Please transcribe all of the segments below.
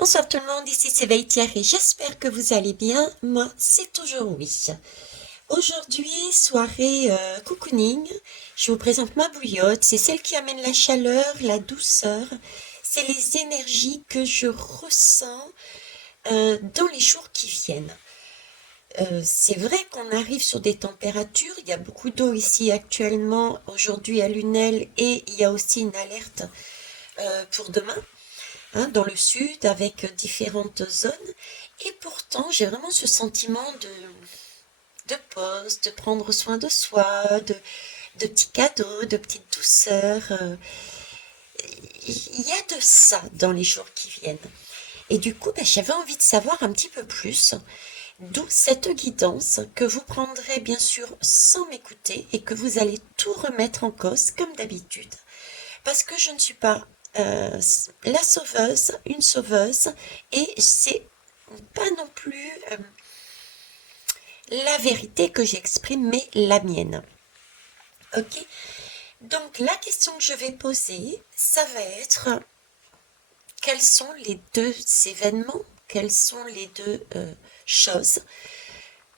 Bonsoir tout le monde, ici c'est Vaitière et j'espère que vous allez bien. Moi, c'est toujours oui. Aujourd'hui, soirée cocooning. Je vous présente ma bouillotte. C'est celle qui amène la chaleur, la douceur. C'est les énergies que je ressens dans les jours qui viennent. C'est vrai qu'on arrive sur des températures. Il y a beaucoup d'eau ici actuellement, aujourd'hui à Lunel, et il y a aussi une alerte pour demain. Dans le sud avec différentes zones. Et pourtant, j'ai vraiment ce sentiment de pause, de prendre soin de soi, de petits cadeaux, de petites douceurs. Il y a de ça dans les jours qui viennent. Et du coup, j'avais envie de savoir un petit peu plus, d'où cette guidance que vous prendrez bien sûr sans m'écouter et que vous allez tout remettre en cause comme d'habitude. Parce que je ne suis pas la sauveuse, une sauveuse, et c'est pas non plus la vérité que j'exprime, mais la mienne. Ok? Donc la question que je vais poser, ça va être quels sont les deux événements, quelles sont les deux choses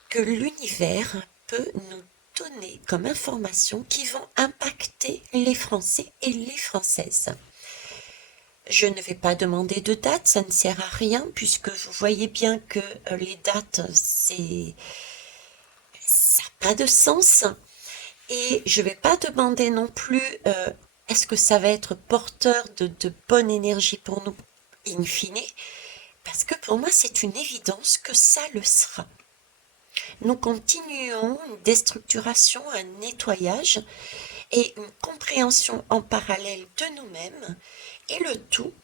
que l'univers peut nous donner comme information qui vont impacter les Français et les Françaises. Je ne vais pas demander de date, ça ne sert à rien, puisque vous voyez bien que les dates, ça n'a pas de sens. Et je ne vais pas demander non plus, est-ce que ça va être porteur de bonne énergie pour nous, in fine, parce que pour moi, c'est une évidence que ça le sera. Nous continuons une déstructuration, un nettoyage et une compréhension en parallèle de nous-mêmes, et le tout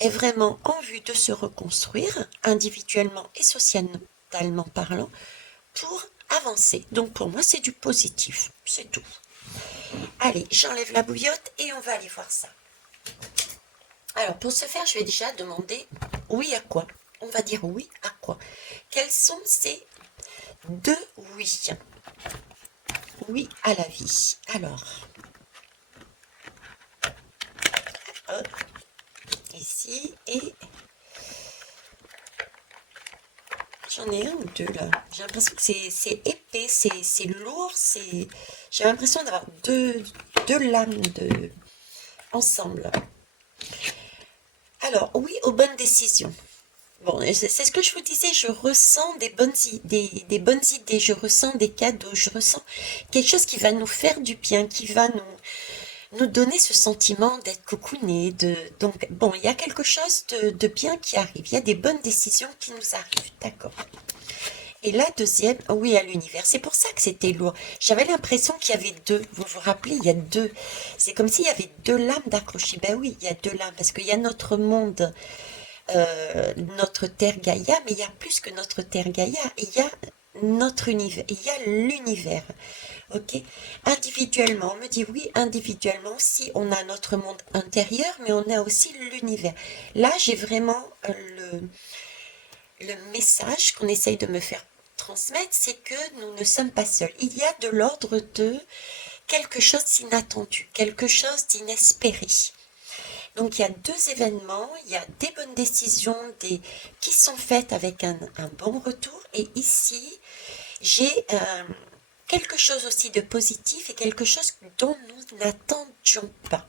est vraiment en vue de se reconstruire individuellement et socialement parlant pour avancer. Donc pour moi, c'est du positif, c'est tout. Allez, j'enlève la bouillotte et on va aller voir ça. Alors pour ce faire, je vais déjà demander oui à quoi. On va dire oui à quoi. Quels sont ces deux oui? Oui à la vie. Alors, hop, ici et j'en ai un ou deux là. J'ai l'impression que c'est épais, c'est lourd, j'ai l'impression d'avoir deux lames ensemble. Alors, oui aux bonnes décisions. Bon, c'est ce que je vous disais, je ressens des bonnes idées, je ressens des cadeaux, je ressens quelque chose qui va nous faire du bien, qui va nous donner ce sentiment d'être cocooné. Donc, bon, il y a quelque chose de bien qui arrive, il y a des bonnes décisions qui nous arrivent, d'accord. Et la deuxième, oui, à l'univers. C'est pour ça que c'était lourd. J'avais l'impression qu'il y avait deux. Vous vous rappelez, il y a deux. C'est comme s'il y avait deux lames d'accrocher. Ben oui, il y a deux lames parce qu'il y a notre monde, notre terre Gaïa, mais il y a plus que notre terre Gaïa. Il y a notre univers, il y a l'univers. Ok? Individuellement, on me dit oui, individuellement, si on a notre monde intérieur, mais on a aussi l'univers. Là, j'ai vraiment le message qu'on essaye de me faire transmettre, c'est que nous ne sommes pas seuls. Il y a de l'ordre de quelque chose d'inattendu, quelque chose d'inespéré. Donc il y a deux événements, il y a des bonnes décisions qui sont faites avec un bon retour. Et ici, j'ai quelque chose aussi de positif et quelque chose dont nous n'attendions pas.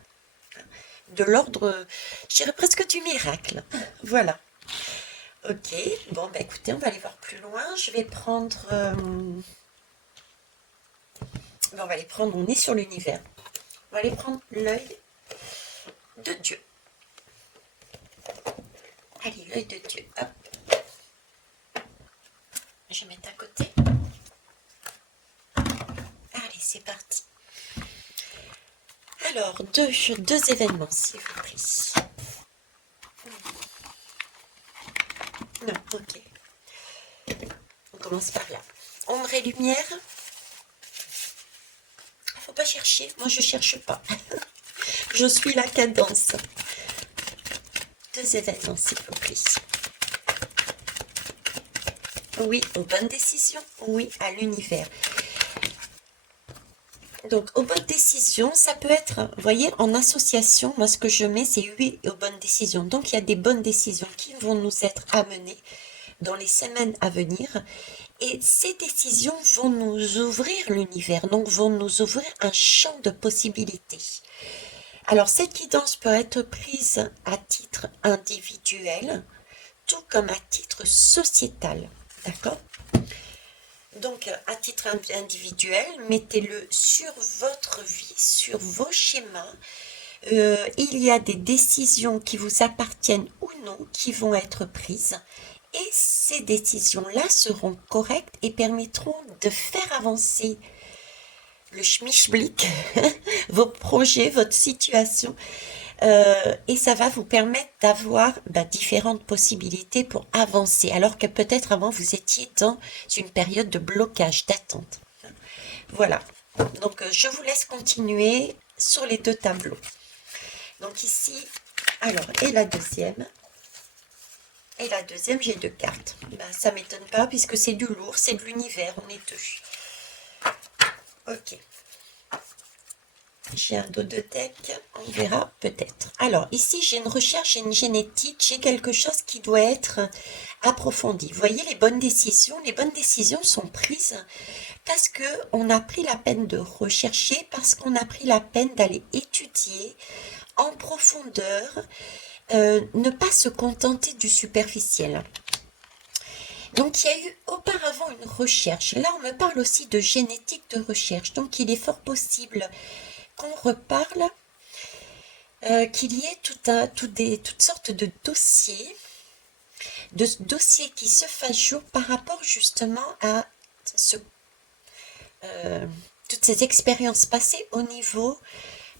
De l'ordre, je dirais presque du miracle. Voilà. Ok, bon, écoutez, on va aller voir plus loin. Je vais prendre... on va aller prendre, on est sur l'univers. On va aller prendre l'œil de Dieu. Allez, l'œil de Dieu, hop. Je vais mettre à côté. Allez, c'est parti. Alors, deux événements, s'il vous plaît. Non, ok. On commence par là. Ombre et lumière. Faut pas chercher. Moi, je cherche pas. Je suis la cadence. Deux événements, s'il vous plaît. Oui aux bonnes décisions. Oui à l'univers. Donc, aux bonnes décisions, ça peut être, vous voyez, en association, moi ce que je mets, c'est oui aux bonnes décisions. Donc, il y a des bonnes décisions qui vont nous être amenées dans les semaines à venir. Et ces décisions vont nous ouvrir l'univers, donc vont nous ouvrir un champ de possibilités. Alors, cette guidance peut être prise à titre individuel, tout comme à titre sociétal. D'accord? Donc, à titre individuel, mettez-le sur votre vie, sur vos schémas. Il y a des décisions qui vous appartiennent ou non qui vont être prises. Et ces décisions-là seront correctes et permettront de faire avancer le schmilblick, vos projets, votre situation. Et ça va vous permettre d'avoir différentes possibilités pour avancer, alors que peut-être avant vous étiez dans une période de blocage, d'attente. Voilà. Donc je vous laisse continuer sur les deux tableaux. Donc ici, alors, et la deuxième, j'ai deux cartes. Ça ne m'étonne pas puisque c'est du lourd, c'est de l'univers, on est deux. Ok. J'ai un dos de deck, on verra peut-être. Alors, ici, j'ai une recherche et une génétique, j'ai quelque chose qui doit être approfondi. Vous voyez, les bonnes décisions sont prises parce qu'on a pris la peine de rechercher, parce qu'on a pris la peine d'aller étudier en profondeur, ne pas se contenter du superficiel. Donc, il y a eu auparavant une recherche. Là, on me parle aussi de génétique de recherche. Donc, il est fort possible qu'on reparle, qu'il y ait toutes sortes de dossiers qui se fassent jour par rapport justement à toutes ces expériences passées au niveau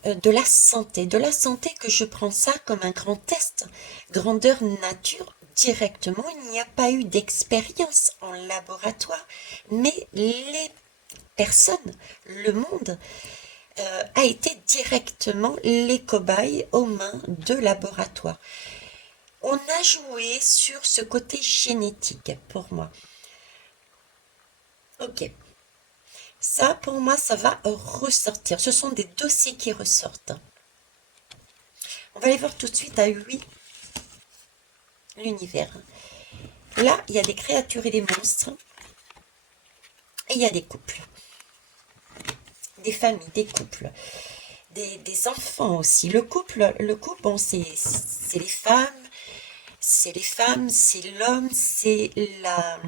de la santé. De la santé que je prends ça comme un grand test, grandeur nature, directement. Il n'y a pas eu d'expérience en laboratoire, mais les personnes, le monde, a été directement les cobayes aux mains de laboratoire. On a joué sur ce côté génétique pour moi. Ok. Ça, pour moi, ça va ressortir. Ce sont des dossiers qui ressortent. On va aller voir tout de suite à 8 l'univers. Là, il y a des créatures et des monstres. Et il y a des couples. Des familles, des couples. Des enfants aussi. Le couple, bon, c'est les femmes, c'est l'homme, c'est la...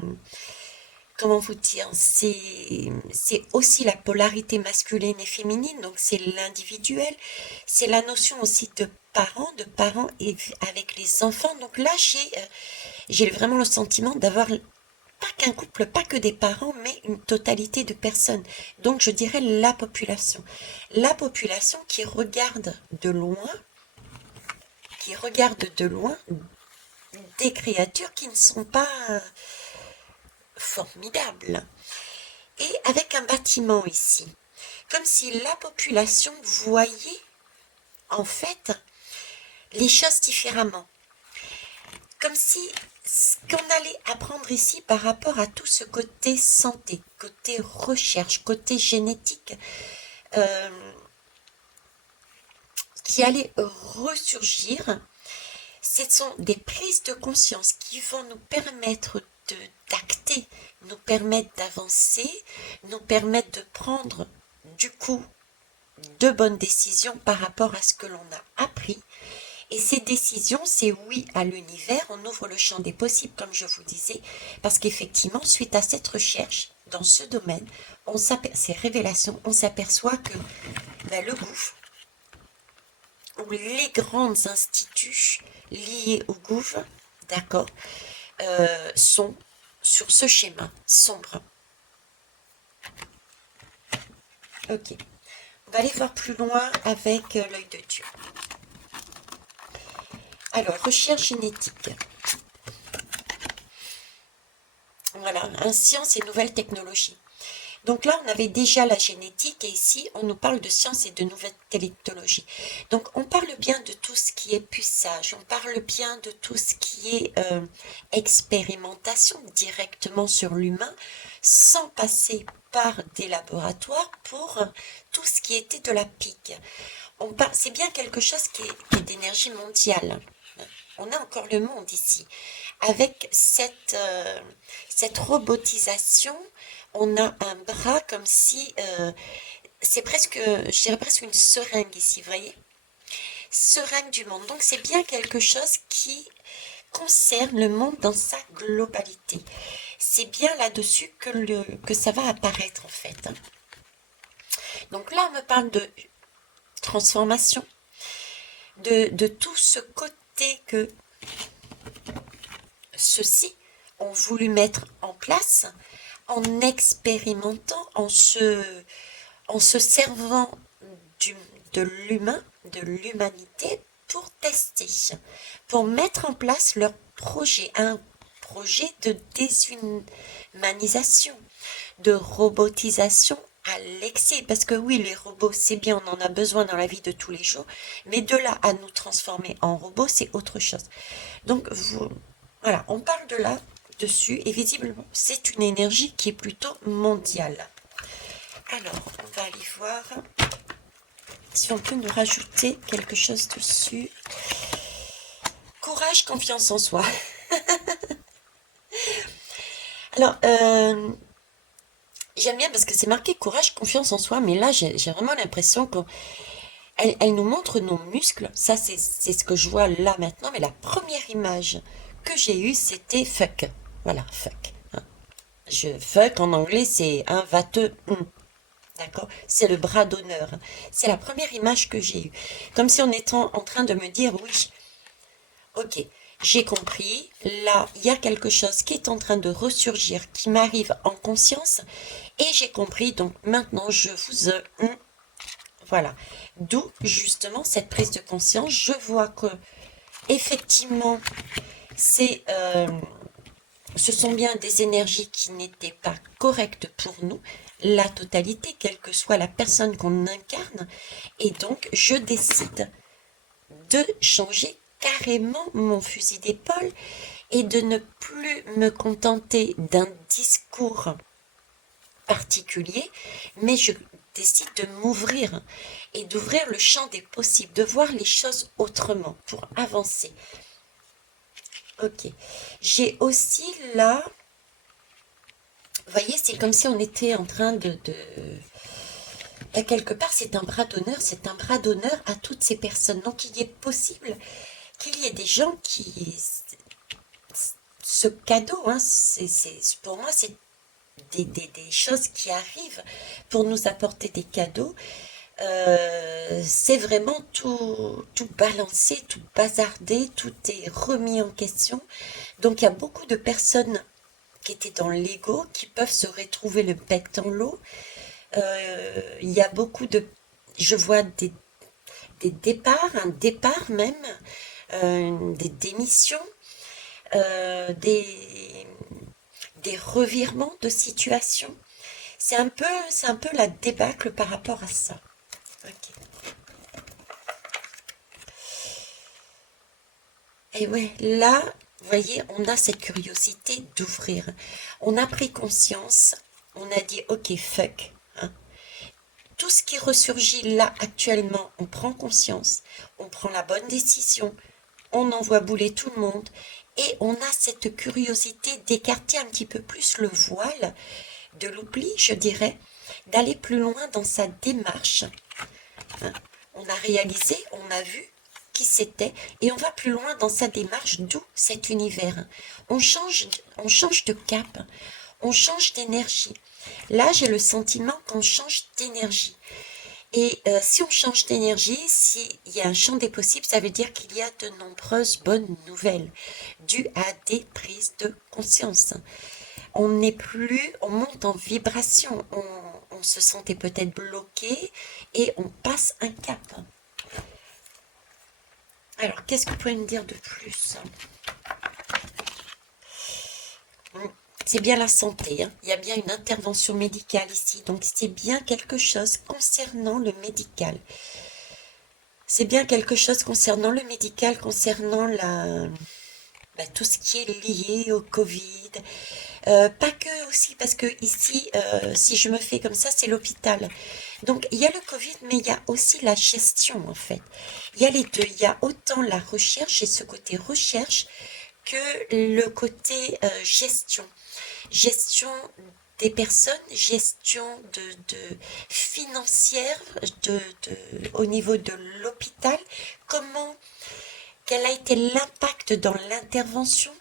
Comment vous dire, c'est aussi la polarité masculine et féminine, donc c'est l'individuel, c'est la notion aussi de parents et avec les enfants. Donc là, j'ai vraiment le sentiment d'avoir pas qu'un couple, pas que des parents, mais une totalité de personnes. Donc je dirais la population qui regarde de loin, des créatures qui ne sont pas formidables. Et avec un bâtiment ici, comme si la population voyait en fait les choses différemment. Comme si ce qu'on allait apprendre ici par rapport à tout ce côté santé, côté recherche, côté génétique, qui allait ressurgir, ce sont des prises de conscience qui vont nous permettre d'acter, nous permettre d'avancer, nous permettre de prendre du coup de bonnes décisions par rapport à ce que l'on a appris. Et ces décisions, c'est oui à l'univers, on ouvre le champ des possibles, comme je vous disais, parce qu'effectivement, suite à cette recherche dans ce domaine, ces révélations, on s'aperçoit que le gouffre, ou les grands instituts liés au gouffre, d'accord, sont sur ce schéma sombre. Ok, on va aller voir plus loin avec l'œil de Dieu. Alors, recherche génétique. Voilà, science et nouvelles technologies. Donc là, on avait déjà la génétique et ici, on nous parle de science et de nouvelles technologies. Donc, on parle bien de tout ce qui est puçage, on parle bien de tout ce qui est expérimentation directement sur l'humain, sans passer par des laboratoires pour tout ce qui était de la pique. C'est bien quelque chose qui est d'énergie mondiale. On a encore le monde ici. Avec cette robotisation, on a un bras comme si c'est presque, je dirais presque une seringue ici, vous voyez? Seringue du monde. Donc c'est bien quelque chose qui concerne le monde dans sa globalité. C'est bien là-dessus que ça va apparaître en fait. Donc là, on me parle de transformation, de tout ce côté que ceux-ci ont voulu mettre en place en expérimentant, en se servant du, de l'humain, de l'humanité pour tester, pour mettre en place leur projet, un projet de déshumanisation, de robotisation à l'excès. Parce que oui, les robots, c'est bien, on en a besoin dans la vie de tous les jours, mais de là à nous transformer en robots, c'est autre chose. Donc, voilà, on parle de là dessus et visiblement, c'est une énergie qui est plutôt mondiale. Alors, on va aller voir si on peut nous rajouter quelque chose dessus. Courage, confiance en soi. Alors, j'aime bien parce que c'est marqué courage, confiance en soi, mais là, j'ai vraiment l'impression qu'elle nous montre nos muscles. Ça, c'est ce que je vois là maintenant, mais la première image que j'ai eue, c'était fuck. Voilà, fuck. Fuck en anglais, c'est un va-te. D'accord? C'est le bras d'honneur. C'est la première image que j'ai eue. Comme si on était en train de me dire, oui, ok, j'ai compris, là, il y a quelque chose qui est en train de ressurgir, qui m'arrive en conscience, et j'ai compris, donc maintenant je vous... voilà. D'où justement cette prise de conscience. Je vois que, effectivement, ce sont bien des énergies qui n'étaient pas correctes pour nous, la totalité, quelle que soit la personne qu'on incarne, et donc je décide de changer carrément mon fusil d'épaule et de ne plus me contenter d'un discours particulier, mais je décide de m'ouvrir et d'ouvrir le champ des possibles, de voir les choses autrement pour avancer. Ok. J'ai aussi là, vous voyez, c'est comme si on était en train et quelque part, c'est un bras d'honneur à toutes ces personnes. Donc, il est possible qu'il y ait des gens qui... Ce cadeau, hein, pour moi, c'est des choses qui arrivent pour nous apporter des cadeaux. C'est vraiment tout balancé, tout bazardé, tout est remis en question. Donc, il y a beaucoup de personnes qui étaient dans l'ego, qui peuvent se retrouver le bec dans l'eau. Il y a beaucoup de... Je vois des départs, un départ même, des démissions, des revirements de situation. C'est un peu la débâcle par rapport à ça. Ok. Et ouais, là, vous voyez, on a cette curiosité d'ouvrir. On a pris conscience, on a dit, ok, fuck. Hein. Tout ce qui ressurgit là actuellement, on prend conscience, on prend la bonne décision, on envoie bouler tout le monde et on a cette curiosité d'écarter un petit peu plus le voile, de l'oubli, je dirais, d'aller plus loin dans sa démarche. Hein. On a réalisé, on a vu qui c'était et on va plus loin dans sa démarche, d'où cet univers. On change de cap, on change d'énergie. Là, j'ai le sentiment qu'on change d'énergie. Et si on change d'énergie, s'il y a un champ des possibles, ça veut dire qu'il y a de nombreuses bonnes nouvelles dues à des prises de conscience. On n'est plus, on monte en vibration, on se sentait peut-être bloqué et on passe un cap. Alors, qu'est-ce que vous pouvez me dire de plus? c'est bien la santé, hein. Il y a bien une intervention médicale ici, donc c'est bien quelque chose concernant le médical. C'est bien quelque chose concernant le médical, concernant tout ce qui est lié au Covid. Pas que aussi, parce que ici, si je me fais comme ça, c'est l'hôpital. Donc, il y a le Covid, mais il y a aussi la gestion, en fait. Il y a les deux. Il y a autant la recherche et ce côté recherche que le côté gestion. Gestion des personnes, gestion de financière au niveau de l'hôpital. Comment, quel a été l'impact dans l'intervention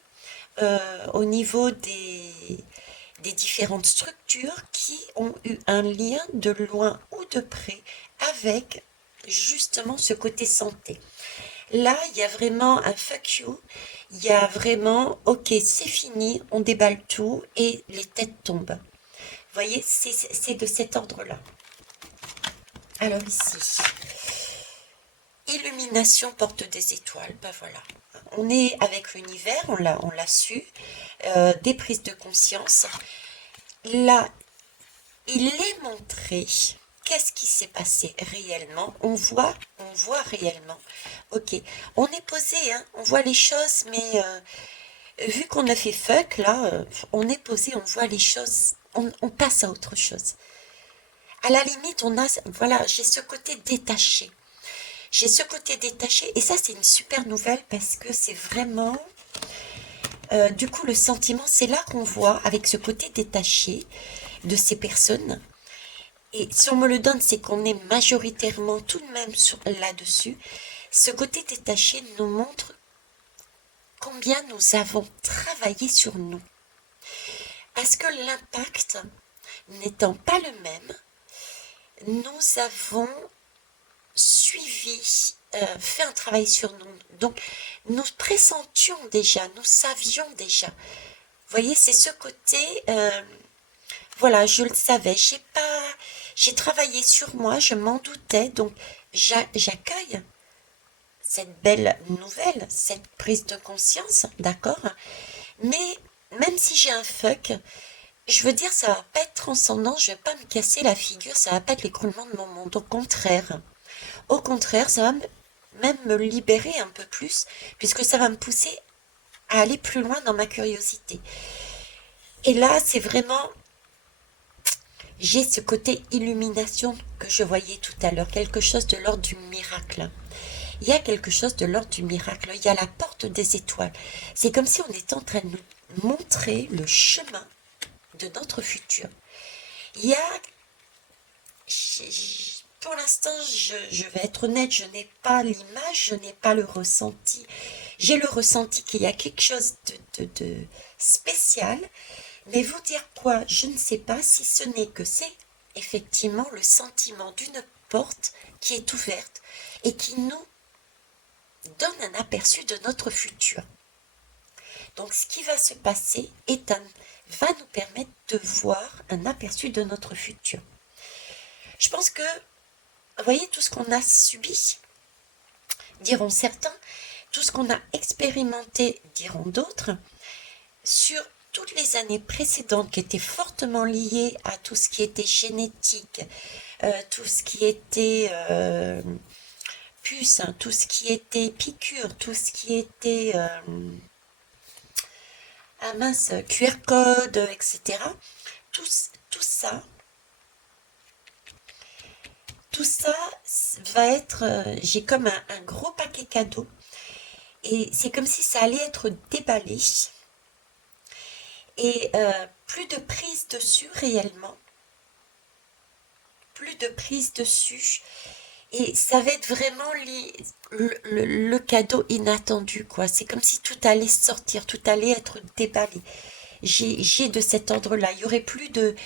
au niveau des différentes structures qui ont eu un lien de loin ou de près avec justement ce côté santé. Là, il y a vraiment un fuck you, il y a vraiment, ok, c'est fini, on déballe tout et les têtes tombent. Vous voyez, c'est de cet ordre-là. Alors ici, illumination porte des étoiles, ben voilà. On est avec l'univers, on l'a su, des prises de conscience. Là, il est montré qu'est-ce qui s'est passé réellement. On voit réellement. Ok, on est posé, hein, on voit les choses, mais vu qu'on a fait fuck, là, on est posé, on voit les choses, on passe à autre chose. À la limite, voilà, j'ai ce côté détaché. J'ai ce côté détaché, et ça, c'est une super nouvelle parce que c'est vraiment, du coup, le sentiment, c'est là qu'on voit avec ce côté détaché de ces personnes. Et si on me le donne, c'est qu'on est majoritairement tout de même là-dessus. Ce côté détaché nous montre combien nous avons travaillé sur nous. Parce que l'impact n'étant pas le même, nous avons suivi, fait un travail sur nous. Donc, nous pressentions déjà, nous savions déjà. Vous voyez, c'est ce côté, voilà, je le savais. J'ai travaillé sur moi, je m'en doutais, donc j'accueille cette belle nouvelle, cette prise de conscience, d'accord? Mais même si j'ai un fuck, je veux dire, ça va pas être transcendant, je vais pas me casser la figure, ça va pas être l'écroulement de mon monde, au contraire, ça va même me libérer un peu plus, puisque ça va me pousser à aller plus loin dans ma curiosité. Et là, c'est vraiment, j'ai ce côté illumination que je voyais tout à l'heure, quelque chose de l'ordre du miracle. Il y a quelque chose de l'ordre du miracle, il y a la porte des étoiles. C'est comme si on était en train de nous montrer le chemin de notre futur. Il y a, pour l'instant, je vais être honnête, je n'ai pas l'image, je n'ai pas le ressenti. J'ai le ressenti qu'il y a quelque chose de spécial, mais vous dire quoi, je ne sais pas, si ce n'est que c'est effectivement le sentiment d'une porte qui est ouverte et qui nous donne un aperçu de notre futur. Donc ce qui va se passer va nous permettre de voir un aperçu de notre futur. Je pense que, vous voyez, tout ce qu'on a subi, diront certains, tout ce qu'on a expérimenté, diront d'autres, sur toutes les années précédentes qui étaient fortement liées à tout ce qui était génétique, tout ce qui était puce, hein, tout ce qui était piqûre, tout ce qui était QR code, etc. Tout ça, va être, j'ai comme un gros paquet cadeau, et c'est comme si ça allait être déballé, et plus de prise dessus réellement, plus de prise dessus, et ça va être vraiment le cadeau inattendu, quoi. C'est comme si tout allait sortir, tout allait être déballé. J'ai de cet ordre-là. Il y aurait plus de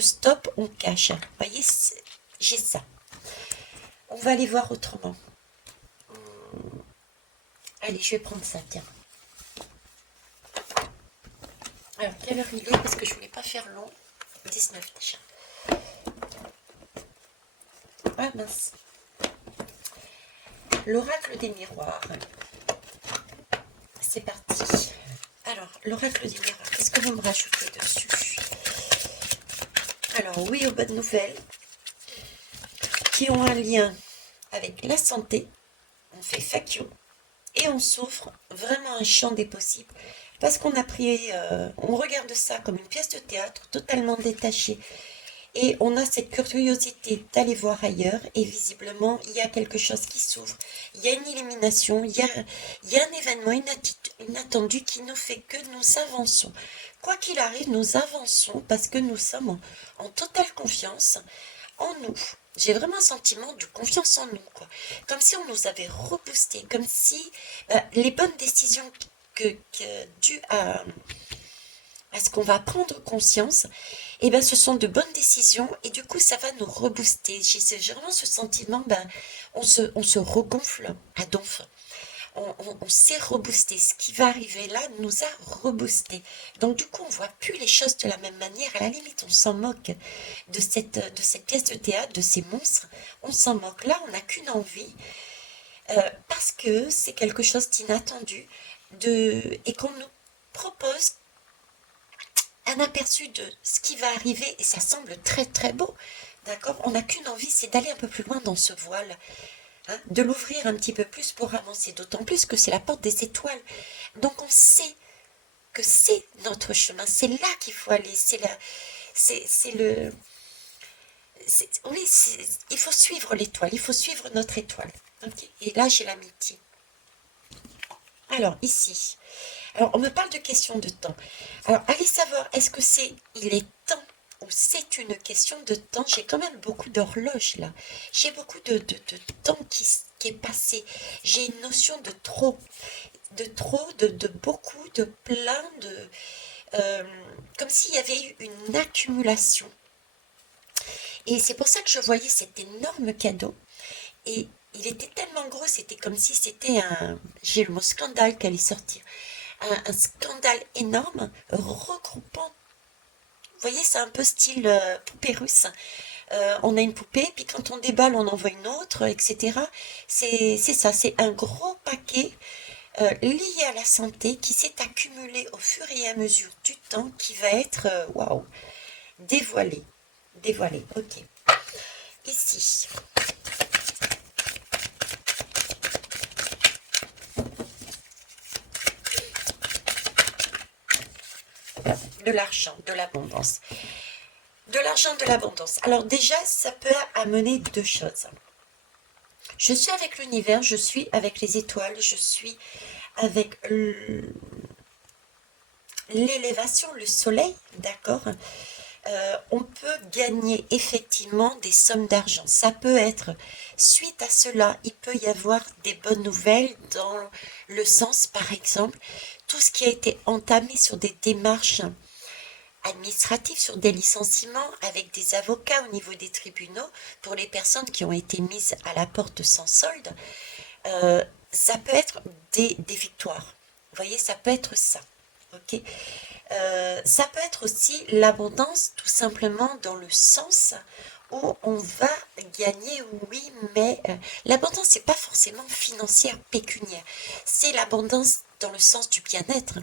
stop, on cache. Vous voyez, j'ai ça. On va aller voir autrement. Allez, je vais prendre ça, tiens. Alors, quelle heure il est? Parce que je voulais pas faire long. 19 déjà. Ah mince. L'oracle des miroirs. C'est parti. Alors, l'oracle des miroirs, qu'est-ce que vous me rajoutez dessus? Alors oui, aux bonnes nouvelles qui ont un lien avec la santé, on fait facio et on s'offre vraiment un champ des possibles parce qu'on a pris, on regarde ça comme une pièce de théâtre totalement détachée et on a cette curiosité d'aller voir ailleurs et visiblement il y a quelque chose qui s'ouvre, il y a une illumination, il y a un événement inattendu qui nous fait que nous avançons. Quoi qu'il arrive, nous avançons parce que nous sommes en totale confiance en nous. J'ai vraiment un sentiment de confiance en nous, quoi. Comme si on nous avait reboosté, comme si les bonnes décisions dues à ce qu'on va prendre conscience, eh ben, ce sont de bonnes décisions et du coup, ça va nous rebooster. J'ai vraiment ce sentiment, ben, on se regonfle à donf. On s'est reboosté. Ce qui va arriver là nous a reboosté. Donc du coup, on voit plus les choses de la même manière. À la limite, on s'en moque de cette pièce de théâtre, de ces monstres. On s'en moque. Là, on n'a qu'une envie, parce que c'est quelque chose d'inattendu et qu'on nous propose un aperçu de ce qui va arriver et ça semble très très beau. D'accord? On n'a qu'une envie, c'est d'aller un peu plus loin dans ce voile. Hein, de l'ouvrir un petit peu plus pour avancer, d'autant plus que c'est la porte des étoiles. Donc on sait que c'est notre chemin, c'est là qu'il faut aller, c'est le, oui, il faut suivre l'étoile, il faut suivre notre étoile. Okay. Et là j'ai l'amitié. Alors ici, alors on me parle de question de temps. Alors allez savoir, est-ce que il est temps ou c'est une question de temps? J'ai quand même beaucoup d'horloges là. J'ai beaucoup de temps qui est passé. J'ai une notion de trop, de beaucoup, de plein, euh, comme s'il y avait eu une accumulation. Et c'est pour ça que je voyais cet énorme cadeau. Et il était tellement gros, c'était comme si c'était j'ai le mot scandale qui allait sortir. Un scandale énorme regroupant. Vous voyez, c'est un peu style poupée russe. On a une poupée, puis quand on déballe, on en voit une autre, etc. C'est ça, c'est un gros paquet lié à la santé qui s'est accumulé au fur et à mesure du temps, qui va être, waouh, dévoilé. Dévoilé, ok. Ici. De l'argent, de l'abondance. De l'argent, de l'abondance. Alors déjà, ça peut amener deux choses. Je suis avec l'univers, je suis avec les étoiles, je suis avec l'élévation, le soleil, d'accord? On peut gagner effectivement des sommes d'argent. Ça peut être, suite à cela, il peut y avoir des bonnes nouvelles dans le sens, par exemple, tout ce qui a été entamé sur des démarches administratives, sur des licenciements avec des avocats au niveau des tribunaux, pour les personnes qui ont été mises à la porte sans solde, ça peut être des victoires. Vous voyez, ça peut être ça. Ok. Ça peut être aussi l'abondance, tout simplement dans le sens où on va gagner, oui, mais l'abondance, c'est pas forcément financière, pécuniaire. C'est l'abondance dans le sens du bien-être.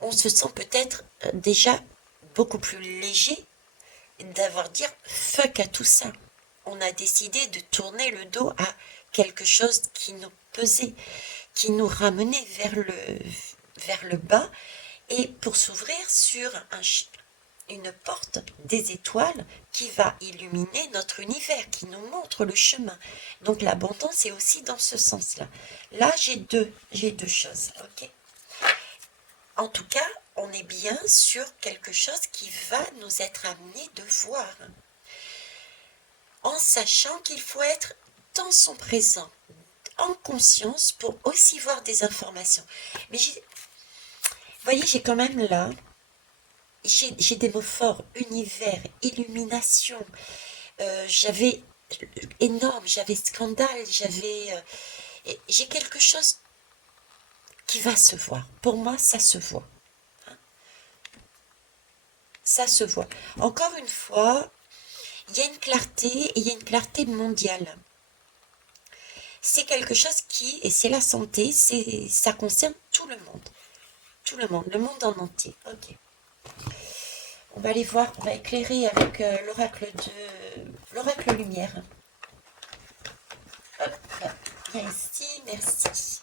On se sent peut-être déjà beaucoup plus léger d'avoir dit fuck à tout ça. On a décidé de tourner le dos à quelque chose qui nous pesait, qui nous ramenait vers le bas, et pour s'ouvrir sur une porte des étoiles qui va illuminer notre univers, qui nous montre le chemin. Donc l'abondance est aussi dans ce sens-là. Là, j'ai deux choses, ok? En tout cas, on est bien sur quelque chose qui va nous être amené de voir, en sachant qu'il faut être dans son présent, en conscience, pour aussi voir des informations. Mais vous voyez, j'ai quand même là, j'ai des mots forts, univers, illumination, j'avais énorme, j'avais scandale, j'ai quelque chose qui va se voir. Pour moi, ça se voit. Hein. Ça se voit. Encore une fois, il y a une clarté, et il y a une clarté mondiale. C'est quelque chose et c'est la santé, ça concerne tout le monde. tout le monde en entier. Ok. On va aller voir, on va éclairer avec l'oracle lumière. Hop, là. Bien ici, merci.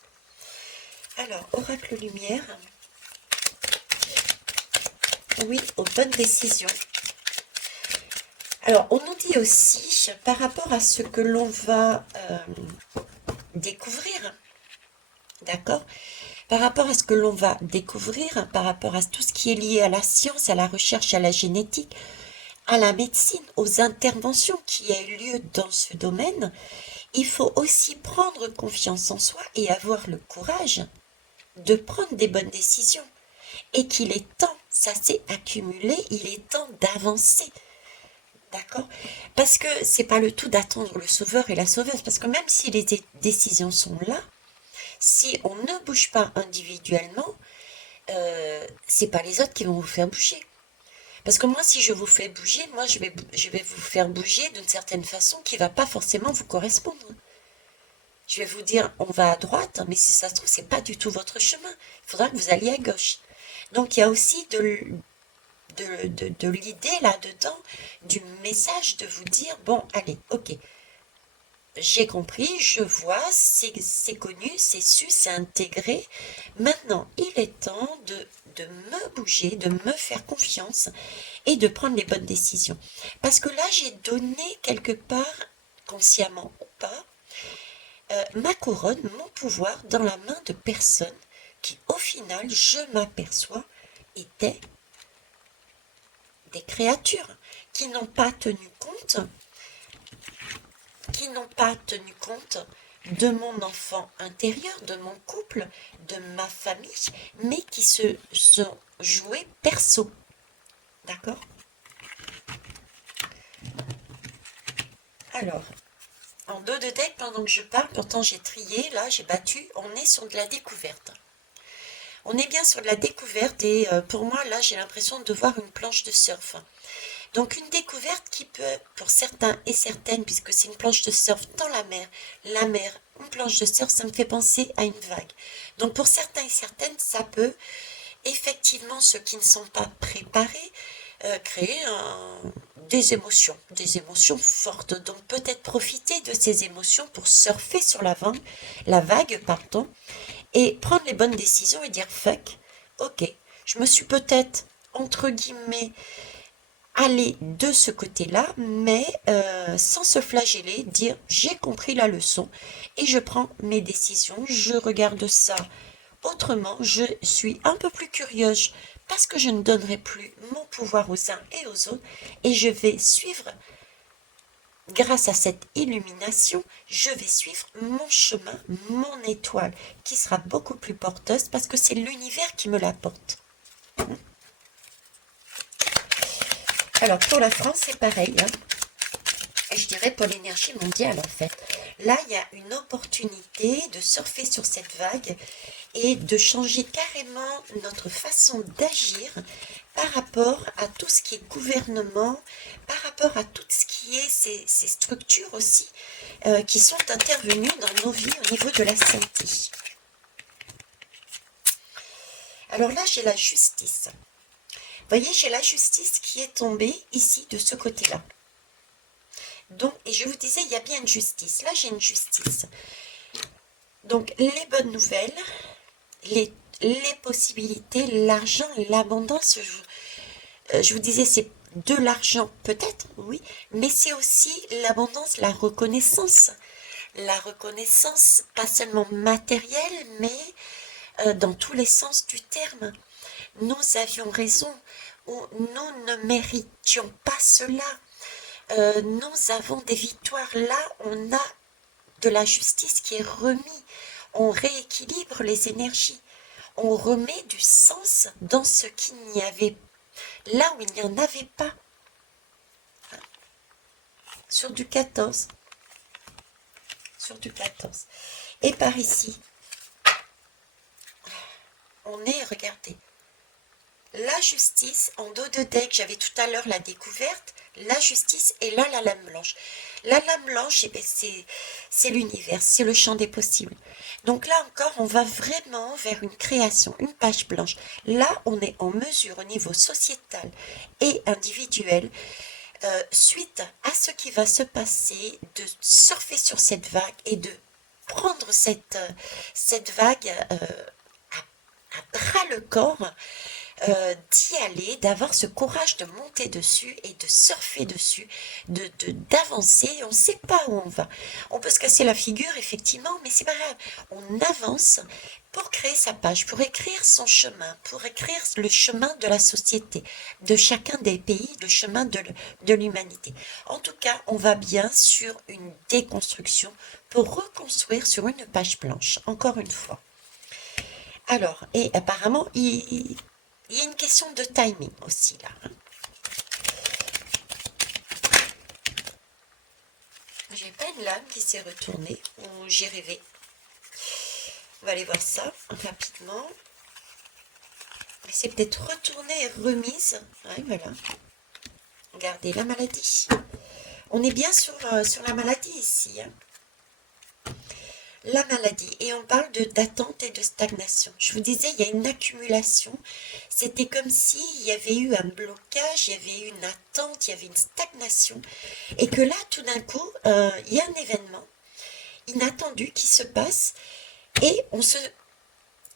Alors, oracle lumière. Oui, aux bonnes décisions. Alors, on nous dit aussi, par rapport à ce que l'on va découvrir, d'accord? Par rapport à ce que l'on va découvrir, par rapport à tout ce qui est lié à la science, à la recherche, à la génétique, à la médecine, aux interventions qui a eu lieu dans ce domaine, il faut aussi prendre confiance en soi et avoir le courage de prendre des bonnes décisions. Et qu'il est temps, ça s'est accumulé, il est temps d'avancer. D'accord? Parce que c'est pas le tout d'attendre le sauveur et la sauveuse, parce que même si les décisions sont là, si on ne bouge pas individuellement, c'est pas les autres qui vont vous faire bouger. Parce que moi, si je vous fais bouger, moi, je vais vous faire bouger d'une certaine façon qui va pas forcément vous correspondre. Je vais vous dire, on va à droite, mais si ça se trouve, c'est pas du tout votre chemin. Il faudra que vous alliez à gauche. Donc, il y a aussi de l'idée là-dedans, du message de vous dire, bon, allez, ok, j'ai compris, je vois, c'est connu, c'est su, c'est intégré. Maintenant, il est temps de me bouger, de me faire confiance et de prendre les bonnes décisions. Parce que là, j'ai donné quelque part, consciemment ou pas, ma couronne, mon pouvoir dans la main de personnes qui, au final, je m'aperçois, étaient des créatures qui n'ont pas tenu compte, de mon enfant intérieur, de mon couple, de ma famille, mais qui se sont joués perso. D'accord? Alors, en dos de deck, pendant que je parle, pourtant j'ai trié, là j'ai battu, on est sur de la découverte. On est bien sur de la découverte et pour moi, là, j'ai l'impression de voir une planche de surf. Donc une découverte qui peut, pour certains et certaines, puisque c'est une planche de surf dans la mer, une planche de surf, ça me fait penser à une vague. Donc pour certains et certaines, ça peut, effectivement, ceux qui ne sont pas préparés, créer des émotions fortes. Donc peut-être profiter de ces émotions pour surfer sur la vague, pardon, et prendre les bonnes décisions et dire fuck, ok, je me suis peut-être, entre guillemets, aller de ce côté-là, mais sans se flageller, dire j'ai compris la leçon et je prends mes décisions, je regarde ça autrement, je suis un peu plus curieuse parce que je ne donnerai plus mon pouvoir aux uns et aux autres et je vais suivre, grâce à cette illumination, je vais suivre mon chemin, mon étoile qui sera beaucoup plus porteuse parce que c'est l'univers qui me l'apporte. Alors pour la France, c'est pareil, hein. Et je dirais pour l'énergie mondiale en fait. Là, il y a une opportunité de surfer sur cette vague et de changer carrément notre façon d'agir par rapport à tout ce qui est gouvernement, par rapport à tout ce qui est ces structures aussi qui sont intervenues dans nos vies au niveau de la santé. Alors là, j'ai la justice. Vous voyez, j'ai la justice qui est tombée ici, de ce côté-là. Donc, et je vous disais, il y a bien une justice. Là, j'ai une justice. Donc, les bonnes nouvelles, les possibilités, l'argent, l'abondance. Je vous disais, c'est de l'argent, peut-être, oui, mais c'est aussi l'abondance, la reconnaissance. La reconnaissance, pas seulement matérielle, mais dans tous les sens du terme. Nous avions raison, ou nous ne méritions pas cela. Nous avons des victoires. Là, on a de la justice qui est remise. On rééquilibre les énergies. On remet du sens dans ce qu'il n'y avait, là où il n'y en avait pas. Sur du 14. Sur du 14. Et par ici, on est, regardez, la justice, en dos de deck, j'avais tout à l'heure la découverte, la justice, et là, la lame blanche. La lame blanche, eh bien, c'est l'univers, c'est le champ des possibles. Donc là encore, on va vraiment vers une création, une page blanche. Là, on est en mesure au niveau sociétal et individuel, suite à ce qui va se passer, de surfer sur cette vague et de prendre cette vague à bras le corps, d'y aller, d'avoir ce courage de monter dessus et de surfer dessus, d'avancer. On ne sait pas où on va. On peut se casser la figure, effectivement, mais c'est pas grave. On avance pour créer sa page, pour écrire son chemin, pour écrire le chemin de la société, de chacun des pays, le chemin de l'humanité. En tout cas, on va bien sur une déconstruction pour reconstruire sur une page blanche, encore une fois. Alors, et apparemment, il y a une question de timing aussi là. J'ai pas une lame qui s'est retournée, ou j'ai rêvé. On va aller voir ça rapidement. Mais c'est peut-être retournée et remise. Ouais, voilà. Regardez la maladie. On est bien sur la maladie ici. Hein. La maladie. Et on parle d'attente et de stagnation. Je vous disais, il y a une accumulation. C'était comme s'il y avait eu un blocage, il y avait eu une attente, il y avait une stagnation. Et que là, tout d'un coup, il y a un événement inattendu qui se passe et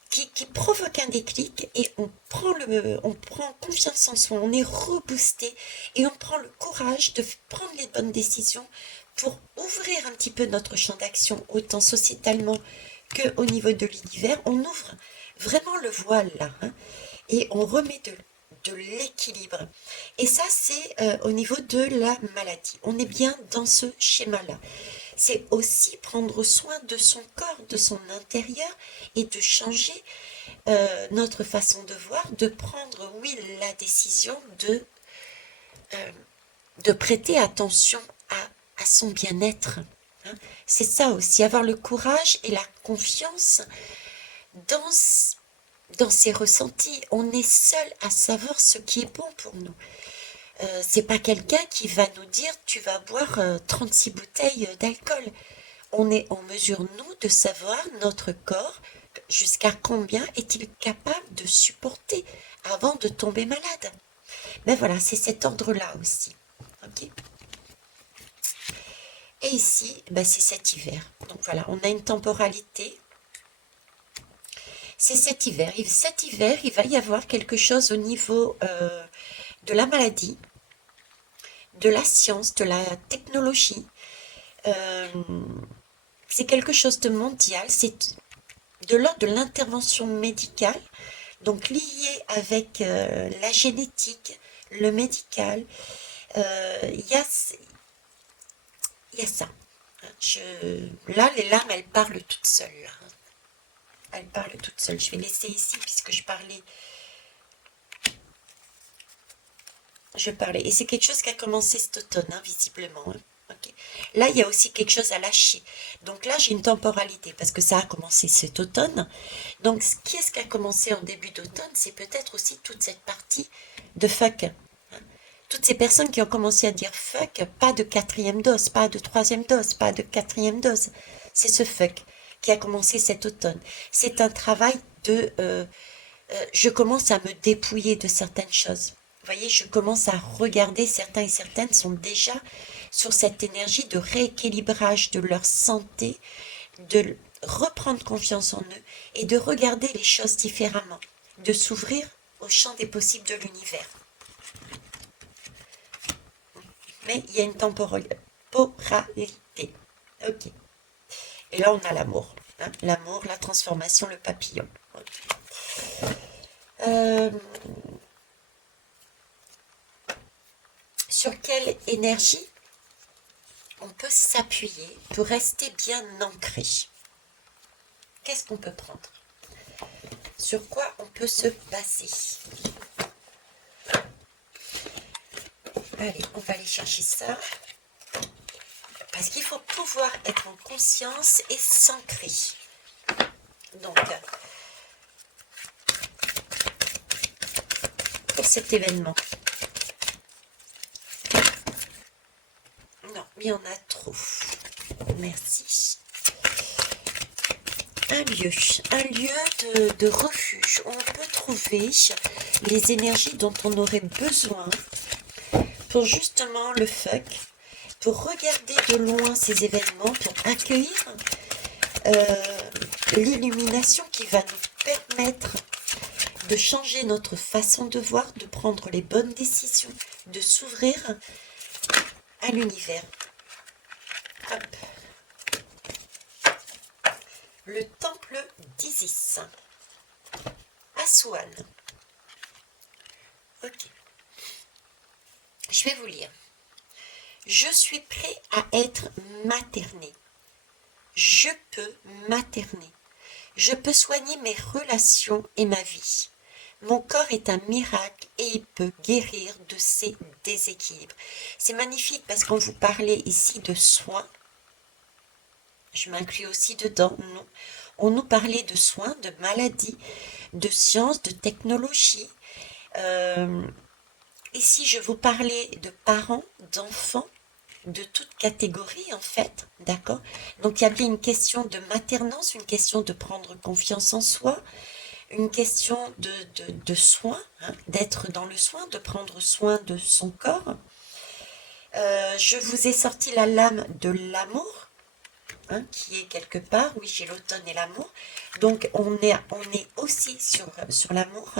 qui provoque un déclic et on prend confiance en soi, on est reboosté et on prend le courage de prendre les bonnes décisions pour ouvrir un petit peu notre champ d'action, autant sociétalement qu'au niveau de l'univers. On ouvre vraiment le voile là, hein, et on remet de l'équilibre. Et ça, c'est au niveau de la maladie. On est bien dans ce schéma-là. C'est aussi prendre soin de son corps, de son intérieur et de changer notre façon de voir, de prendre, oui, la décision de prêter attention à son bien-être. Hein. C'est ça aussi, avoir le courage et la confiance dans, dans ses ressentis. On est seul à savoir ce qui est bon pour nous. C'est pas quelqu'un qui va nous dire tu vas boire 36 bouteilles d'alcool. On est en mesure, nous, de savoir notre corps jusqu'à combien est-il capable de supporter avant de tomber malade. Mais voilà, c'est cet ordre-là aussi. Ok. Et ici, ben c'est cet hiver. Donc voilà, on a une temporalité. C'est cet hiver. Et cet hiver, il va y avoir quelque chose au niveau de la maladie, de la science, de la technologie. Euh, c'est quelque chose de mondial. C'est de l'ordre de l'intervention médicale, donc lié avec la génétique, le médical. Il y a ça. Là, les larmes, elles parlent toutes seules. Là. Elles parlent toutes seules. Je vais laisser ici puisque je parlais. Et c'est quelque chose qui a commencé cet automne, hein, visiblement. Hein. Okay. Là, il y a aussi quelque chose à lâcher. Donc là, j'ai une temporalité parce que ça a commencé cet automne. Donc, qu'est-ce qui a commencé en début d'automne? C'est peut-être aussi toute cette partie de fuck. Hein. Toutes ces personnes qui ont commencé à dire fuck, pas de quatrième dose, pas de troisième dose, pas de quatrième dose. C'est ce fuck qui a commencé cet automne. C'est un travail je commence à me dépouiller de certaines choses. Vous voyez, je commence à regarder, certains et certaines sont déjà sur cette énergie de rééquilibrage de leur santé, de reprendre confiance en eux et de regarder les choses différemment, de s'ouvrir au champ des possibles de l'univers. Mais il y a une temporalité. Ok. Et là, on a l'amour. Hein, l'amour, la transformation, le papillon. Okay. Sur quelle énergie on peut s'appuyer pour rester bien ancré? Qu'est-ce qu'on peut prendre? Sur quoi on peut se baser? Allez, on va aller chercher ça. Parce qu'il faut pouvoir être en conscience et s'ancrer. Donc, pour cet événement. Non, mais il y en a trop. Merci. un lieu de refuge où on peut trouver les énergies dont on aurait besoin pour justement le fuck, pour regarder de loin ces événements, pour accueillir l'illumination qui va nous permettre de changer notre façon de voir, de prendre les bonnes décisions, de s'ouvrir à l'univers. Hop. Le temple d'Isis, Aswan. Ok. Je vais vous lire. Je suis prêt à être materné. Je peux materner. Je peux soigner mes relations et ma vie. Mon corps est un miracle et il peut guérir de ses déséquilibres. C'est magnifique parce qu'on vous parlait ici de soins. Je m'inclus aussi dedans. Non. On nous parlait de soins, de maladies, de sciences, de technologie. Ici, je vous parlais de parents, d'enfants, de toute catégorie en fait, d'accord? Donc il y a bien une question de maternance, une question de prendre confiance en soi, une question de soin, hein, d'être dans le soin, de prendre soin de son corps. Je vous ai sorti la lame de l'amour, hein, qui est quelque part, oui j'ai l'automne et l'amour, donc on est aussi sur l'amour.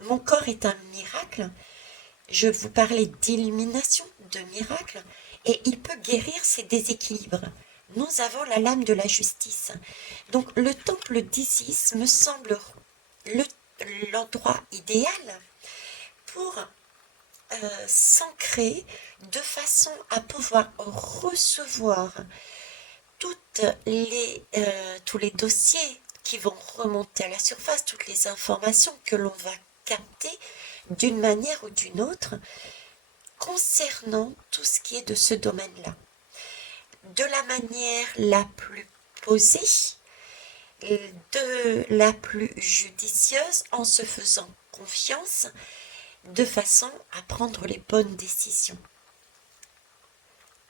Mon corps est un miracle. Je vous parlais d'illumination, de miracle, et il peut guérir ces déséquilibres. Nous avons la lame de la justice. Donc le temple d'Isis me semble l'endroit idéal pour s'ancrer de façon à pouvoir recevoir tous les dossiers qui vont remonter à la surface, toutes les informations que l'on va capter d'une manière ou d'une autre concernant tout ce qui est de ce domaine-là. De la manière la plus posée, de la plus judicieuse, en se faisant confiance, de façon à prendre les bonnes décisions.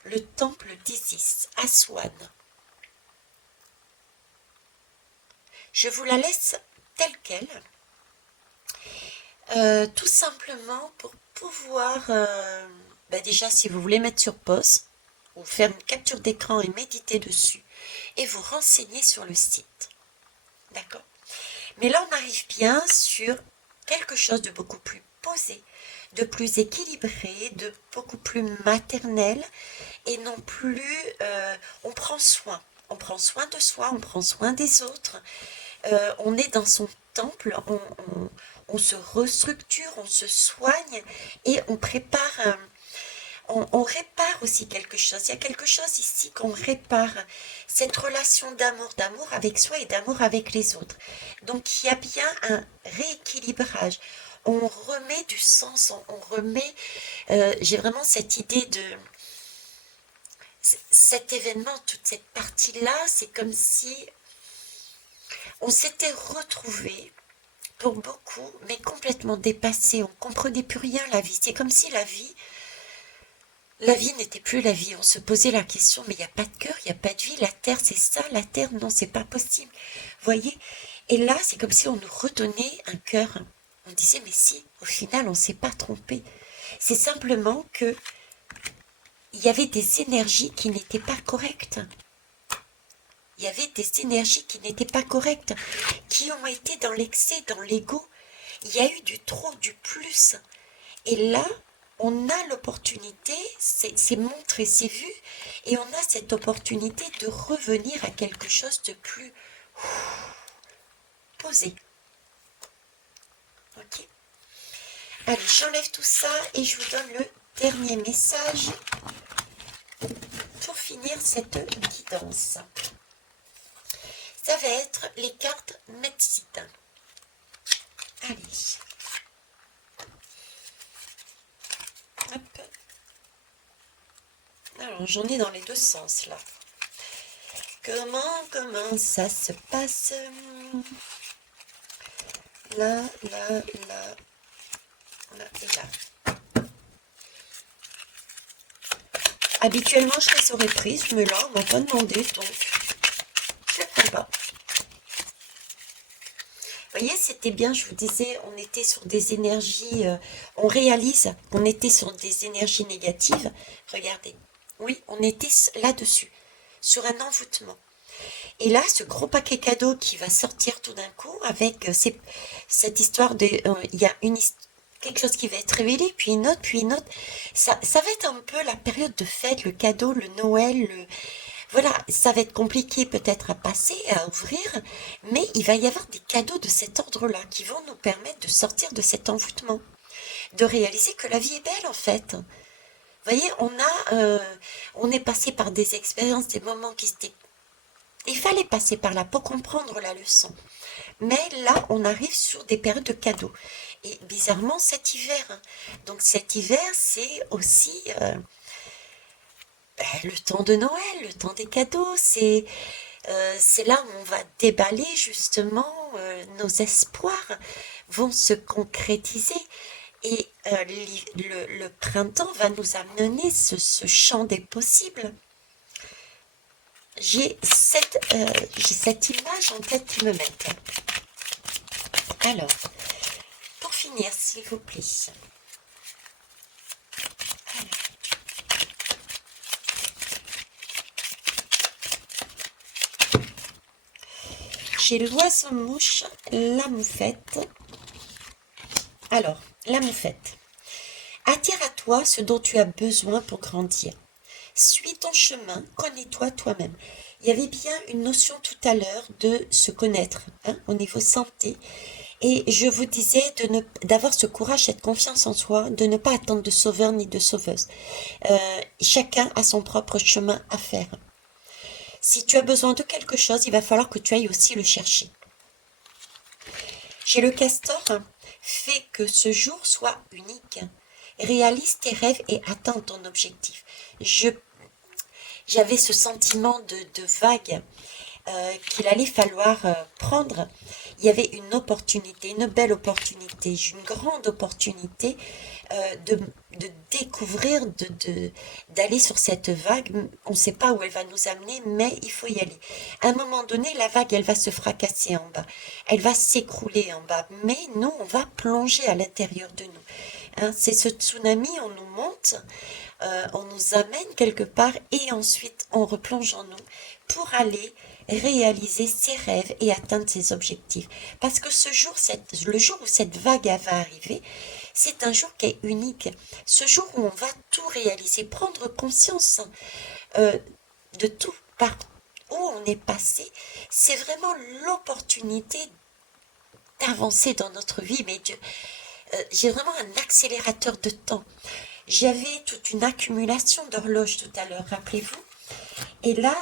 Le temple d'Isis, Aswan. Je vous la laisse telle qu'elle. Tout simplement pour pouvoir, déjà si vous voulez mettre sur pause ou faire une capture d'écran et méditer dessus et vous renseigner sur le site. D'accord? Mais là on arrive bien sur quelque chose de beaucoup plus posé, de plus équilibré, de beaucoup plus maternel et non plus on prend soin. On prend soin de soi, on prend soin des autres. On est dans son temple, on se restructure, on se soigne et on prépare, on répare aussi quelque chose. Il y a quelque chose ici qu'on répare, cette relation d'amour avec soi et d'amour avec les autres. Donc il y a bien un rééquilibrage. On remet du sens, on remet, j'ai vraiment cette idée de cet événement, toute cette partie-là, c'est comme si on s'était retrouvés pour beaucoup, mais complètement dépassé. On ne comprenait plus rien la vie. C'est comme si la vie n'était plus la vie. On se posait la question, mais il n'y a pas de cœur, il n'y a pas de vie. La terre, c'est ça, la terre, non, c'est pas possible. Voyez? Et là, c'est comme si on nous redonnait un cœur. On disait, mais si, au final, on ne s'est pas trompé. C'est simplement que il y avait des énergies qui n'étaient pas correctes. Il y avait des énergies qui n'étaient pas correctes, qui ont été dans l'excès, dans l'ego. Il y a eu du trop, du plus. Et là, on a l'opportunité, c'est montré, c'est vu, et on a cette opportunité de revenir à quelque chose de plus posé. Ok? Allez, j'enlève tout ça et je vous donne le dernier message pour finir cette guidance. Ça va être les cartes Metsit. Allez. Hop. Alors, j'en ai dans les deux sens, là. Comment ça se passe? Là, et là. Habituellement, je les aurais prises, mais là, on m'a pas demandé, donc je ne les prends pas. Vous voyez, c'était bien, je vous disais, on était sur des énergies, on réalise qu'on était sur des énergies négatives. Regardez, oui, on était là-dessus, sur un envoûtement. Et là, ce gros paquet cadeau qui va sortir tout d'un coup avec cette histoire de, il y a quelque chose qui va être révélé, puis une autre. Ça va être un peu la période de fête, le cadeau, le Noël, voilà, ça va être compliqué peut-être à passer, à ouvrir, mais il va y avoir des cadeaux de cet ordre-là qui vont nous permettre de sortir de cet envoûtement, de réaliser que la vie est belle en fait. Vous voyez, on est passé par des expériences, des moments qui étaient. Il fallait passer par là pour comprendre la leçon. Mais là, on arrive sur des périodes de cadeaux. Et bizarrement, cet hiver. Donc cet hiver, c'est aussi le temps de Noël, le temps des cadeaux. C'est là où on va déballer justement nos espoirs vont se concrétiser. Et le printemps va nous amener ce champ des possibles. J'ai cette image en tête qui me met. Alors, pour finir, s'il vous plaît. Alors, j'ai l'oiseau-mouche, la moufette. Alors, la moufette. Attire à toi ce dont tu as besoin pour grandir. Suis ton chemin, connais-toi toi-même. Il y avait bien une notion tout à l'heure de se connaître, hein, au niveau santé. Et je vous disais d'avoir ce courage, cette confiance en soi, de ne pas attendre de sauveur ni de sauveuse. Chacun a son propre chemin à faire. Si tu as besoin de quelque chose, il va falloir que tu ailles aussi le chercher. Chez le castor, fais que ce jour soit unique. Réalise tes rêves et atteins ton objectif. J'avais ce sentiment de vague qu'il allait falloir prendre. Il y avait une opportunité, une belle opportunité, une grande opportunité de découvrir, d'aller sur cette vague. On ne sait pas où elle va nous amener, mais il faut y aller. À un moment donné, la vague, elle va se fracasser en bas. Elle va s'écrouler en bas. Mais nous, on va plonger à l'intérieur de nous. Hein, c'est ce tsunami, on nous monte, on nous amène quelque part et ensuite on replonge en nous pour aller réaliser ses rêves et atteindre ses objectifs. Parce que le jour où cette vague va arriver, c'est un jour qui est unique. Ce jour où on va tout réaliser, prendre conscience de tout, par où on est passé, c'est vraiment l'opportunité d'avancer dans notre vie. Mais j'ai vraiment un accélérateur de temps. J'avais toute une accumulation d'horloges tout à l'heure, rappelez-vous. Et là,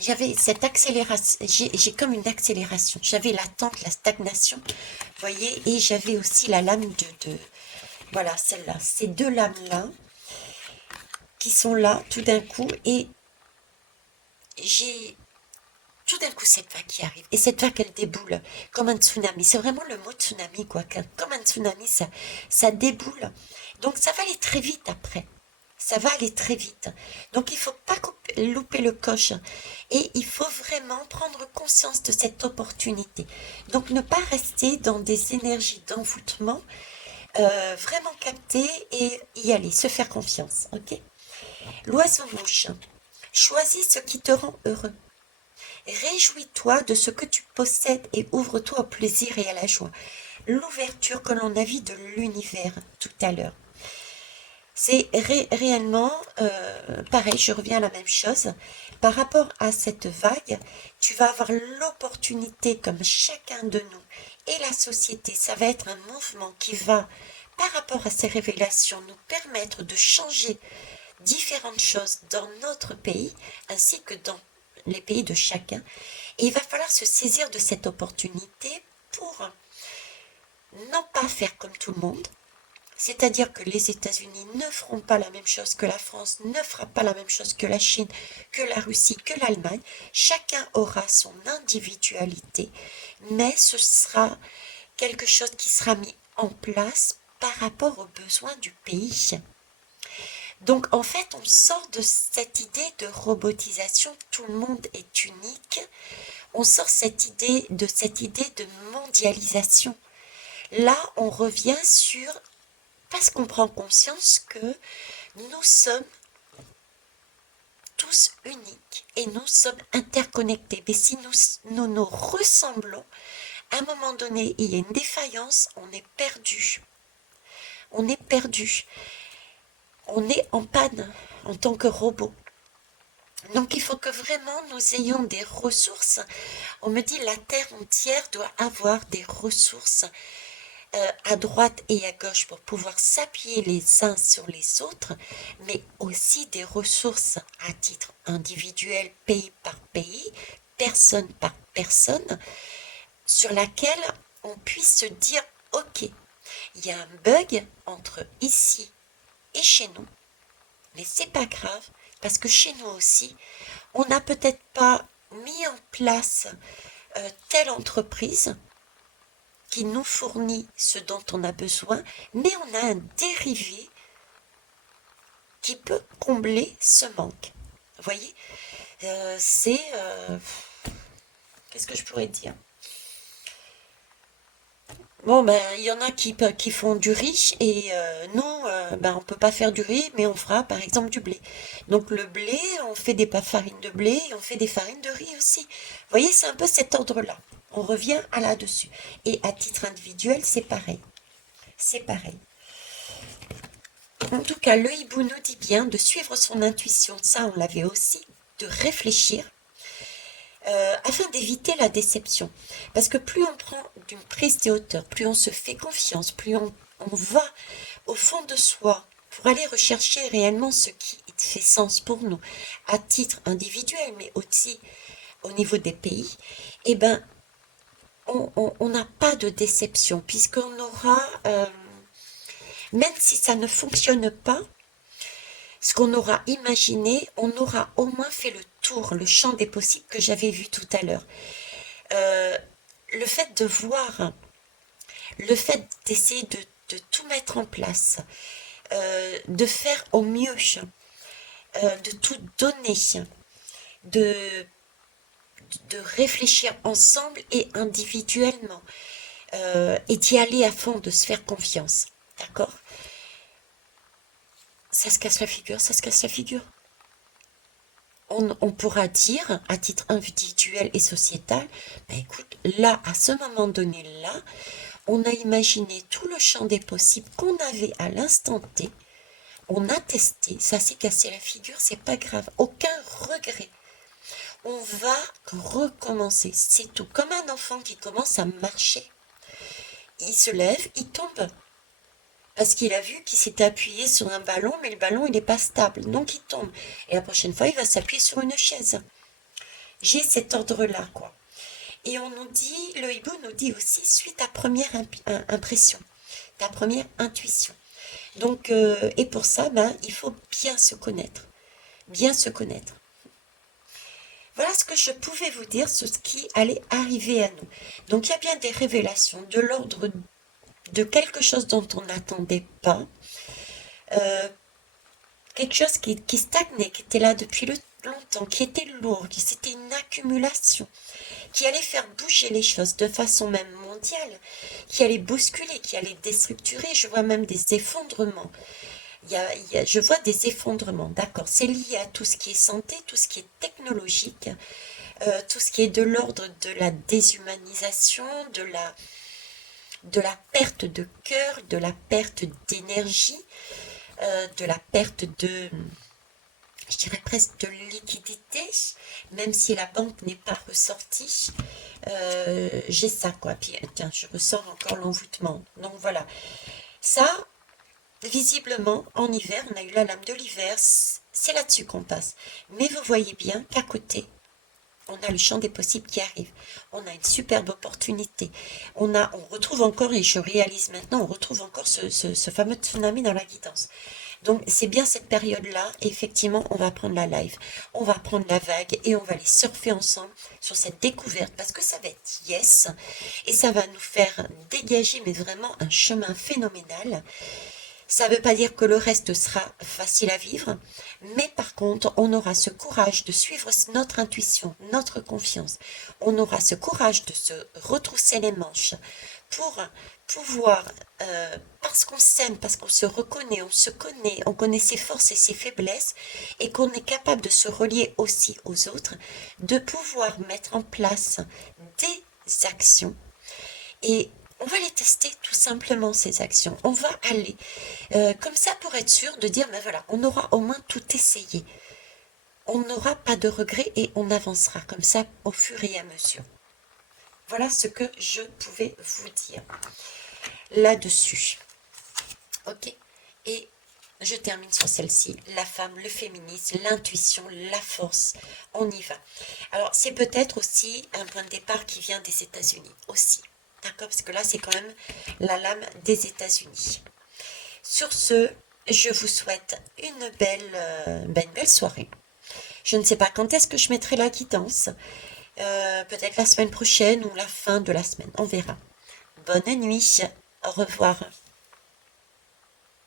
j'avais cette accélération, j'ai comme une accélération. J'avais l'attente, la stagnation, vous voyez, et j'avais aussi la lame voilà, celle-là. Ces deux lames-là, qui sont là, tout d'un coup, et j'ai tout d'un coup cette vague qui arrive. Et cette vague, elle déboule comme un tsunami. C'est vraiment le mot tsunami, quoi. Comme un tsunami, ça déboule. Donc ça va aller très vite après. Ça va aller très vite. Donc il ne faut pas louper le coche. Et il faut vraiment prendre conscience de cette opportunité. Donc ne pas rester dans des énergies d'envoûtement. Vraiment capter et y aller, se faire confiance. Ok. L'oiseau-mouche. Choisis ce qui te rend heureux. Réjouis-toi de ce que tu possèdes et ouvre-toi au plaisir et à la joie. L'ouverture que l'on a vue de l'univers tout à l'heure. C'est réellement pareil, je reviens à la même chose. Par rapport à cette vague, tu vas avoir l'opportunité, comme chacun de nous et la société, ça va être un mouvement qui va, par rapport à ces révélations, nous permettre de changer différentes choses dans notre pays ainsi que dans les pays de chacun. Et il va falloir se saisir de cette opportunité pour non pas faire comme tout le monde, c'est-à-dire que les États-Unis ne feront pas la même chose que la France, ne fera pas la même chose que la Chine, que la Russie, que l'Allemagne. Chacun aura son individualité, mais ce sera quelque chose qui sera mis en place par rapport aux besoins du pays. Donc en fait, on sort de cette idée de robotisation, tout le monde est unique. on sort cette idée de mondialisation. Là, on revient sur, parce qu'on prend conscience que nous sommes tous uniques et nous sommes interconnectés. Mais si nous ressemblons, à un moment donné, il y a une défaillance, on est perdu. On est perdu. On est en panne en tant que robot. Donc il faut que vraiment nous ayons des ressources. On me dit la Terre entière doit avoir des ressources à droite et à gauche pour pouvoir s'appuyer les uns sur les autres, mais aussi des ressources à titre individuel, pays par pays, personne par personne, sur laquelle on puisse se dire, ok, il y a un bug entre ici et chez nous, mais c'est pas grave, parce que chez nous aussi, on n'a peut-être pas mis en place telle entreprise qui nous fournit ce dont on a besoin, mais on a un dérivé qui peut combler ce manque. Vous voyez, qu'est-ce que je pourrais dire? Bon, ben, il y en a qui font du riz et nous, ben, on peut pas faire du riz, mais on fera par exemple du blé. Donc le blé, on fait des farines de blé et on fait des farines de riz aussi. Vous voyez, c'est un peu cet ordre-là. On revient à là-dessus. Et à titre individuel, c'est pareil. C'est pareil. En tout cas, le hibou nous dit bien de suivre son intuition, ça on l'avait aussi, de réfléchir, afin d'éviter la déception. Parce que plus on prend d'une prise de hauteur, plus on se fait confiance, plus on va au fond de soi pour aller rechercher réellement ce qui fait sens pour nous, à titre individuel, mais aussi au niveau des pays, eh ben, on n'a pas de déception, puisqu'on aura, même si ça ne fonctionne pas, ce qu'on aura imaginé, on aura au moins fait le tour, le champ des possibles que j'avais vu tout à l'heure. Le fait de voir, le fait d'essayer de tout mettre en place, de faire au mieux, de tout donner, de, de réfléchir ensemble et individuellement, et d'y aller à fond, de se faire confiance. D'accord? Ça se casse la figure, ça se casse la figure. On pourra dire, à titre individuel et sociétal, ben écoute, là, à ce moment donné-là, on a imaginé tout le champ des possibles qu'on avait à l'instant T, on a testé, ça s'est cassé la figure, c'est pas grave, aucun regret. On va recommencer, c'est tout. Comme un enfant qui commence à marcher. Il se lève, il tombe. Parce qu'il a vu qu'il s'était appuyé sur un ballon, mais le ballon, il n'est pas stable. Donc, il tombe. Et la prochaine fois, il va s'appuyer sur une chaise. J'ai cet ordre-là, quoi. Et on nous dit, le hibou nous dit aussi, suis ta première impression, ta première intuition. Donc, et pour ça, ben, il faut bien se connaître. Bien se connaître. Voilà ce que je pouvais vous dire sur ce qui allait arriver à nous. Donc, il y a bien des révélations de l'ordre de quelque chose dont on n'attendait pas, quelque chose qui stagnait, qui était là depuis longtemps, qui était lourd, qui c'était une accumulation, qui allait faire bouger les choses de façon même mondiale, qui allait bousculer, qui allait déstructurer. Je vois même des effondrements. Je vois des effondrements, d'accord. C'est lié à tout ce qui est santé, tout ce qui est technologique, tout ce qui est de l'ordre de la déshumanisation, de la perte de cœur, de la perte d'énergie, de la perte de, je dirais presque de liquidité, même si la banque n'est pas ressortie. J'ai ça, quoi. Puis, tiens, je ressors encore l'envoûtement. Donc voilà. Ça, visiblement, en hiver, on a eu la lame de l'hiver, c'est là-dessus qu'on passe. Mais vous voyez bien qu'à côté, on a le champ des possibles qui arrive. On a une superbe opportunité. On retrouve encore, et je réalise maintenant, on retrouve encore ce fameux tsunami dans la guidance. Donc, c'est bien cette période-là, effectivement, on va prendre la live, on va prendre la vague et on va aller surfer ensemble sur cette découverte parce que ça va être yes et ça va nous faire dégager, mais vraiment un chemin phénoménal. Ça ne veut pas dire que le reste sera facile à vivre, mais par contre, on aura ce courage de suivre notre intuition, notre confiance. On aura ce courage de se retrousser les manches pour pouvoir, parce qu'on s'aime, parce qu'on se reconnaît, on connaît ses forces et ses faiblesses, et qu'on est capable de se relier aussi aux autres, de pouvoir mettre en place des actions et on va les tester tout simplement, ces actions. On va aller comme ça pour être sûr de dire, ben voilà, on aura au moins tout essayé. On n'aura pas de regrets et on avancera comme ça au fur et à mesure. Voilà ce que je pouvais vous dire là-dessus. Ok. Et je termine sur celle-ci. La femme, le féminisme, l'intuition, la force. On y va. Alors, c'est peut-être aussi un point de départ qui vient des États-Unis aussi. D'accord? Parce que là, c'est quand même la lame des États-Unis. Sur ce, je vous souhaite une belle soirée. Je ne sais pas quand est-ce que je mettrai la guidance. Peut-être la semaine prochaine ou la fin de la semaine. On verra. Bonne nuit. Au revoir.